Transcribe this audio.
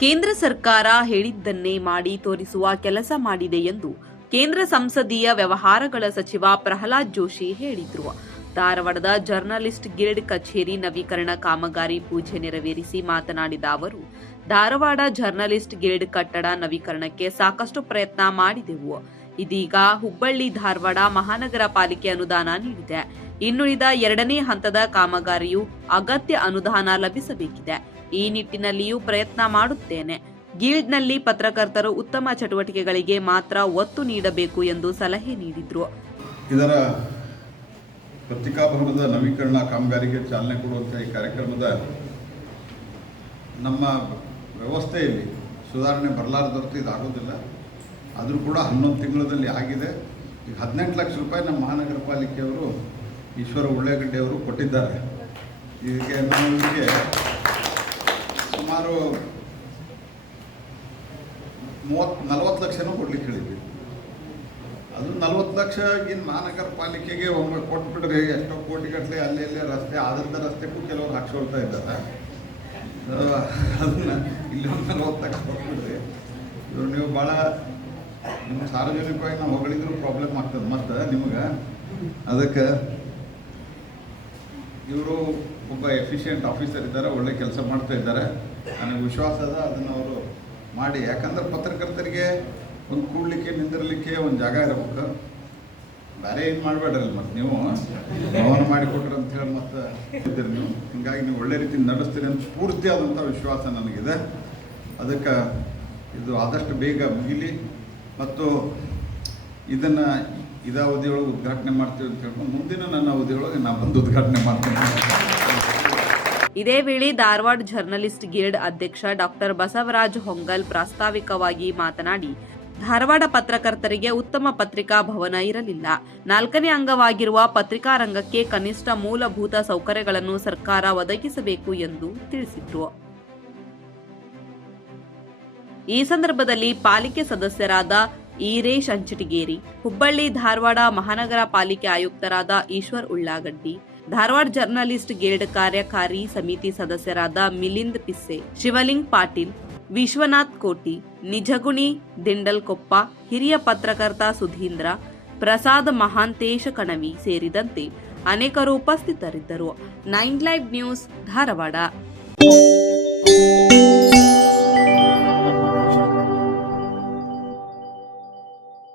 ಕೇಂದ್ರ ಸರ್ಕಾರ ಹೇಳಿದ್ದನ್ನೇ ಮಾಡಿ ತೋರಿಸುವ ಕೆಲಸ ಮಾಡಿದೆ ಎಂದು ಕೇಂದ್ರ ಸಂಸದೀಯ ವ್ಯವಹಾರಗಳ ಸಚಿವ ಪ್ರಹ್ಲಾದ್ ಜೋಶಿ ಹೇಳಿದರು. ಧಾರವಾಡದ ಜರ್ನಲಿಸ್ಟ್ ಗಿಲ್ಡ್ ಕಚೇರಿ ನವೀಕರಣ ಕಾಮಗಾರಿ ಪೂಜೆ ನೆರವೇರಿಸಿ ಮಾತನಾಡಿದ ಅವರು, ಧಾರವಾಡ ಜರ್ನಲಿಸ್ಟ್ ಗಿಲ್ಡ್ ಕಟ್ಟಡ ನವೀಕರಣಕ್ಕೆ ಸಾಕಷ್ಟು ಪ್ರಯತ್ನ ಮಾಡಿದೆವು. ಇದೀಗ ಹುಬ್ಬಳ್ಳಿ ಧಾರವಾಡ ಮಹಾನಗರ ಪಾಲಿಕೆ ಅನುದಾನ ನೀಡಿದೆ. ಇನ್ನುಳಿದ ಎರಡನೇ ಹಂತದ ಕಾಮಗಾರಿಯು ಅಗತ್ಯ ಅನುದಾನ ಲಭಿಸಬೇಕಿದೆ. ಈ ನಿಟ್ಟಿನಲ್ಲಿಯೂ ಪ್ರಯತ್ನ ಮಾಡುತ್ತೇನೆ. ಗಿಲ್ಡ್ನಲ್ಲಿ ಪತ್ರಕರ್ತರು ಉತ್ತಮ ಚಟುವಟಿಕೆಗಳಿಗೆ ಮಾತ್ರ ಒತ್ತು ನೀಡಬೇಕು ಎಂದು ಸಲಹೆ ನೀಡಿದ್ರು. ಇದರ ಪತ್ರಿಕಾಭವನದ ನವೀಕರಣ ಕಾಮಗಾರಿಗೆ ಚಾಲನೆ ಕೊಡುವಂತಹ ಈ ಕಾರ್ಯಕ್ರಮದ ನಮ್ಮ ವ್ಯವಸ್ಥೆಯಲ್ಲಿ ಸುಧಾರಣೆ ಬರಲಾರದಂತೆ ಇದಾಗೋದಿಲ್ಲ. ಆದರೂ ಕೂಡ ಹನ್ನೊಂದು ತಿಂಗಳಲ್ಲಿ ಆಗಿದೆ. ಈಗ ಹದಿನೆಂಟು ಲಕ್ಷ ರೂಪಾಯಿ ನಮ್ಮ ಮಹಾನಗರ ಪಾಲಿಕೆಯವರು ಈಶ್ವರ ಉಳ್ಳೇಗಡ್ಡೆಯವರು ಕೊಟ್ಟಿದ್ದಾರೆ. ಇದಕ್ಕೆ ನಮಗೆ ಸುಮಾರು ಮೂವತ್ತು, ನಲವತ್ತು ಲಕ್ಷನೂ ಕೊಡ್ಲಿಕ್ಕೆ ಹೇಳಿದ್ವಿ. ಅದು ನಲ್ವತ್ತು ಲಕ್ಷ ಇನ್ನು ಮಹಾನಗರ ಪಾಲಿಕೆಗೆ ಒಮ್ಮೆ ಕೊಟ್ಬಿಟ್ರೆ ಎಷ್ಟೋ ಕೋಟಿಗಟ್ಟಲೆ ಅಲ್ಲಿ ಇಲ್ಲಿ ರಸ್ತೆ ಆಧಾರದ ರಸ್ತೆಗೂ ಕೆಲವರು ಹಾಕ್ಸ್ಕೊಳ್ತಾ ಇದ್ದಾರೆ. ಅದನ್ನ ಇಲ್ಲಿ ಒಂದು ನಲ್ವತ್ತು ಲಕ್ಷ ಕೊಟ್ಬಿಟ್ರಿ ಇವ್ರು ನೀವು ಭಾಳ ನಿಮ್ಮ ಸಾರ್ವಜನಿಕವಾಗಿ ನಾವು ಹೊಗಳಿದ್ರು ಪ್ರಾಬ್ಲಮ್ ಆಗ್ತದೆ. ಮತ್ತು ನಿಮ್ಗೆ ಅದಕ್ಕೆ ಇವರು ಒಬ್ಬ ಎಫಿಷಿಯೆಂಟ್ ಆಫೀಸರ್ ಇದ್ದಾರೆ, ಒಳ್ಳೆ ಕೆಲಸ ಮಾಡ್ತಾ ಇದ್ದಾರೆ. ನನಗೆ ವಿಶ್ವಾಸ ಅದ, ಅದನ್ನು ಅವರು ಮಾಡಿ. ಯಾಕಂದ್ರೆ ಪತ್ರಕರ್ತರಿಗೆ ಒಂದು ಕೂಡ್ಲಿಕ್ಕೆ, ನಿಂದಿರಲಿಕ್ಕೆ ಒಂದು ಜಾಗ ಇರಬೇಕು. ಬೇರೆ ಏನು ಮಾಡಬೇಡ್ರಲ್ಲ ಮತ್ತು ನೀವು? ಭವನ ಮಾಡಿಕೊಟ್ರಿ ಅಂತ ಹೇಳಿ ಮತ್ತೆ ಇದ್ದೀರಿ ನೀವು. ಹಿಂಗಾಗಿ ನೀವು ಒಳ್ಳೆ ರೀತಿ ನಡೆಸ್ತೀರಿ ಅಂತ ಪೂರ್ತಿಯಾದಂಥ ವಿಶ್ವಾಸ ನನಗಿದೆ. ಅದಕ್ಕೆ ಇದು ಆದಷ್ಟು ಬೇಗ ಮುಗಿಲಿ. ಮತ್ತು ಇದನ್ನು ಇದ ಅವಧಿಯೊಳಗೆ ಉದ್ಘಾಟನೆ ಮಾಡ್ತೀವಿ ಅಂತ ಹೇಳ್ಕೊಂಡು ಮುಂದಿನ ನನ್ನ ಅವಧಿಯೊಳಗೆ ನಾನು ಬಂದು ಉದ್ಘಾಟನೆ ಮಾಡ್ತೀನಿ. ಇದೇ ವೇಳೆ ಧಾರವಾಡ ಜರ್ನಲಿಸ್ಟ್ ಗಿಲ್ಡ್ ಅಧ್ಯಕ್ಷ ಡಾಕ್ಟರ್ ಬಸವರಾಜ್ ಹೊಂಗಲ್ ಪ್ರಾಸ್ತಾವಿಕವಾಗಿ ಮಾತನಾಡಿ, ಧಾರವಾಡ ಪತ್ರಕರ್ತರಿಗೆ ಉತ್ತಮ ಪತ್ರಿಕಾ ಭವನ ಇರಲಿಲ್ಲ. ನಾಲ್ಕನೇ ಅಂಗವಾಗಿರುವ ಪತ್ರಿಕಾ ರಂಗಕ್ಕೆ ಕನಿಷ್ಠ ಮೂಲಭೂತ ಸೌಕರ್ಯಗಳನ್ನು ಸರ್ಕಾರ ಒದಗಿಸಬೇಕು ಎಂದು ತಿಳಿಸಿದ್ರು. ಈ ಸಂದರ್ಭದಲ್ಲಿ ಪಾಲಿಕೆ ಸದಸ್ಯರಾದ ಈರೇಶ್ ಅಂಚಟಗೇರಿ, ಹುಬ್ಬಳ್ಳಿ ಧಾರವಾಡ ಮಹಾನಗರ ಪಾಲಿಕೆ ಆಯುಕ್ತರಾದ ಈಶ್ವರ್ ಉಳ್ಳಾಗಡ್ಡಿ, ಧಾರವಾಡ ಜರ್ನಲಿಸ್ಟ್ ಗಿಲ್ಡ್ ಕಾರ್ಯಕಾರಿ ಸಮಿತಿ ಸದಸ್ಯರಾದ ಮಿಲಿಂದ್ ಪಿಸ್ಸೆ, ಶಿವಲಿಂಗ್ ಪಾಟೀಲ್, ವಿಶ್ವನಾಥ್ ಕೋಟಿ, ನಿಜಗುಣಿ ದಿಂಡಲ್ಕೊಪ್ಪ, ಹಿರಿಯ ಪತ್ರಕರ್ತ ಸುಧೀಂದ್ರ, ಪ್ರಸಾದ್ ಮಹಾಂತೇಶ ಕಣವಿ ಸೇರಿದಂತೆ ಅನೇಕರು ಉಪಸ್ಥಿತರಿದ್ದರು. Nine live news Dharwad.